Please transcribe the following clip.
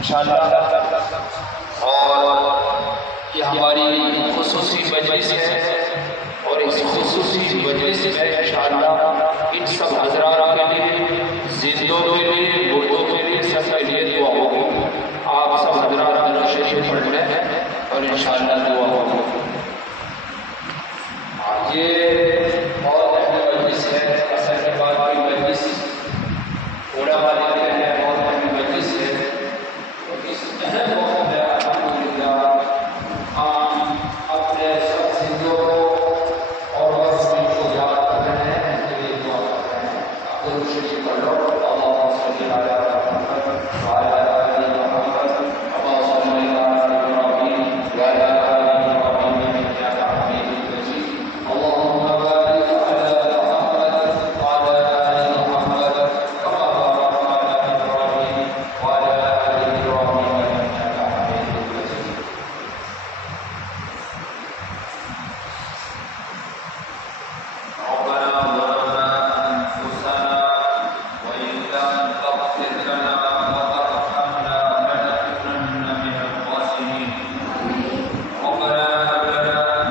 इंशाअल्लाह। और ये हमारी खुसूसी मजलिस है और इस खुसूसी मजलिस में इंशाअल्लाह इन सब हज़रात के